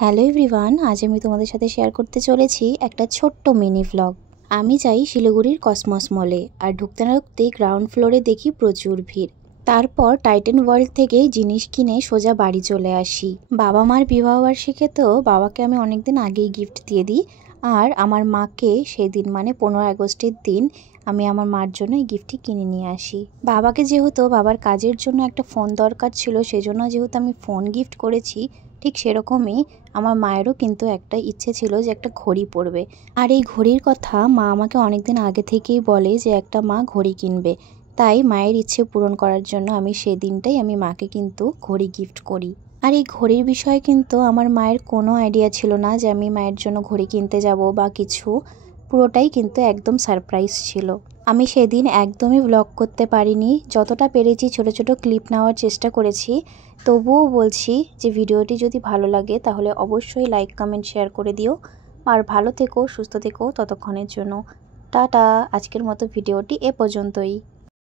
Hello everyone, আজ আমি তোমাদের সাথে শেয়ার করতে চলেছি একটা ছোট্ট মিনি ভ্লগ। আমি যাই শিলিগুড়ির কসমস মলে, আর ঢুকতে না ঢুকতেই গ্রাউন্ড ফ্লোরে দেখি প্রচুর ভিড়। তারপর টাইটান ওয়ার্ল্ড থেকে জিনিস কিনে সোজা বাড়ি চলে আসি। বাবা মার বিবাহবার্ষিকীতে তো বাবাকে আমি অনেকদিন আগেই গিফট দিয়ে দিই, আর আমার মাকে সেদিন মানে 15 আগস্টের দিন আমি আমার মার জন্য এই গিফটটি কিনে নিয়ে আসি। বাবাকে যেহেতু বাবার কাজের জন্য একটা ফোন দরকার ছিল, সেজন্য যেহেতু আমি ফোন গিফট করেছি, ঠিক সেরকমই আমার মায়েরও কিন্তু একটা ইচ্ছে ছিল যে একটা ঘড়ি পরবে। আর এই ঘড়ির কথা মা আমাকে অনেকদিন আগে থেকেই বলে যে একটা মা ঘড়ি কিনবে। তাই মায়ের ইচ্ছে পূরণ করার জন্য আমি সেদিনটাই আমি মাকে কিন্তু ঘড়ি গিফট করি। আর এই ঘড়ির বিষয়ে কিন্তু আমার মায়ের কোনো আইডিয়া ছিল না যে আমি মায়ের জন্য ঘড়ি কিনতে যাব বা কিছু। পুরোটাই কিন্তু একদম সারপ্রাইজ ছিল। আমি সেদিন একদমই ব্লগ করতে পারিনি, যতটা পেরেছি ছোট ছোট ক্লিপ নেওয়ার চেষ্টা করেছি। তবুও বলছি যে ভিডিওটি যদি ভালো লাগে তাহলে অবশ্যই লাইক কমেন্ট শেয়ার করে দিও। আর ভালো থেকো, সুস্থ থেকো ততক্ষণের জন্য। টাটা। আজকের মতো ভিডিওটি এ পর্যন্তই।